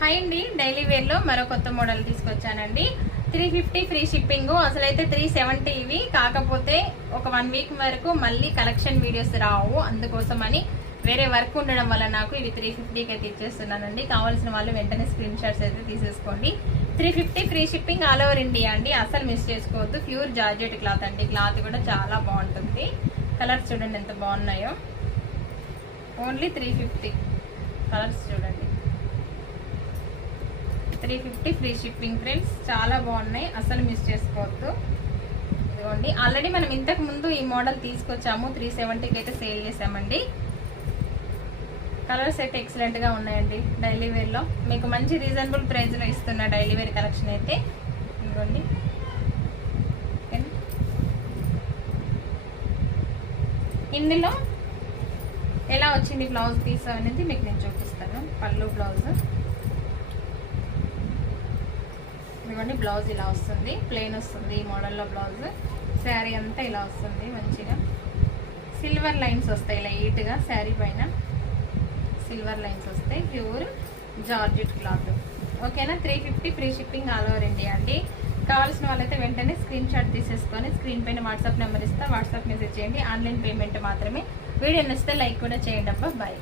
Hi అండి, daily wear లో మరో కొత్త మోడల్ తీసుకొచ్చానండి. 350 ఫ్రీ షిప్పింగ్. అసలైతే 370 ఇవి, కాకపోతే ఒక 1 వీక్ వరకు మళ్ళీ కలెక్షన్ వీడియోస్ రావు. అందుకోసమని వేరే వర్క్ ఉండడం వల్ల నాకు ఇవి 350కి అయితే ఇచ్చేస్తున్నానండి. కావాల్సిన వాళ్ళు వెంటనే స్క్రీన్ షాట్స్ అయితే తీసేసుకోండి. 350 free shipping all over India అండి. అసలు మిస్ చేసుకోవద్దు. ప్యూర్ జార్జెట్ క్లాత్ అండి. క్లాత్ కూడా చాలా బాగుంటుంది. కలర్స్ చూడండి ఎంత బాగున్నాయో. ఓన్లీ 350. కలర్స్ చూడండి. 350 ఫ్రీ షిప్పింగ్ ఫ్రెండ్స్. చాలా బాగున్నాయి, అసలు మిస్ చేసుకోవద్దు. ఇదిగోండి, ఆల్రెడీ మనం ఇంతకు ముందు ఈ మోడల్ తీసుకొచ్చాము. 370కి అయితే సేల్ చేసామండి. కలర్స్ అయితే ఎక్సలెంట్ గా ఉన్నాయండి. డైలీ వేర్ లో మీకు మంచి రీజనబుల్ ప్రైస్ లో ఇస్తున్న డైలీ వేర్ కలెక్షన్ అయితే ఇదిగోండి. ఇందులో ఎలా వచ్చింది బ్లౌజ్ పీస్ అనేది మీకు నేను చూపిస్తాను. పళ్ళు బ్లౌజ్ ఇదిగోండి. బ్లౌజ్ ఇలా వస్తుంది, ప్లెయిన్ వస్తుంది ఈ మోడల్లో బ్లౌజ్. శారీ అంతా ఇలా వస్తుంది. మంచిగా సిల్వర్ లైన్స్ వస్తాయి లైట్ గా. శారీ పైన సిల్వర్ లైన్స్ వస్తాయి. Pure georgette cloth. ఓకేనా. 350 free shipping all over India అండి. కావాల్సిన వాళ్ళైతే వెంటనే స్క్రీన్ షాట్ తీసేసుకొని స్క్రీన్ పైన వాట్సాప్ నెంబర్ ఇస్తా, వాట్సాప్ మెసేజ్ చేయండి. ఆన్లైన్ పేమెంట్ మాత్రమే. వీడియో నచ్చితే లైక్ కూడా చేయండి అబ్బా. బాయ్.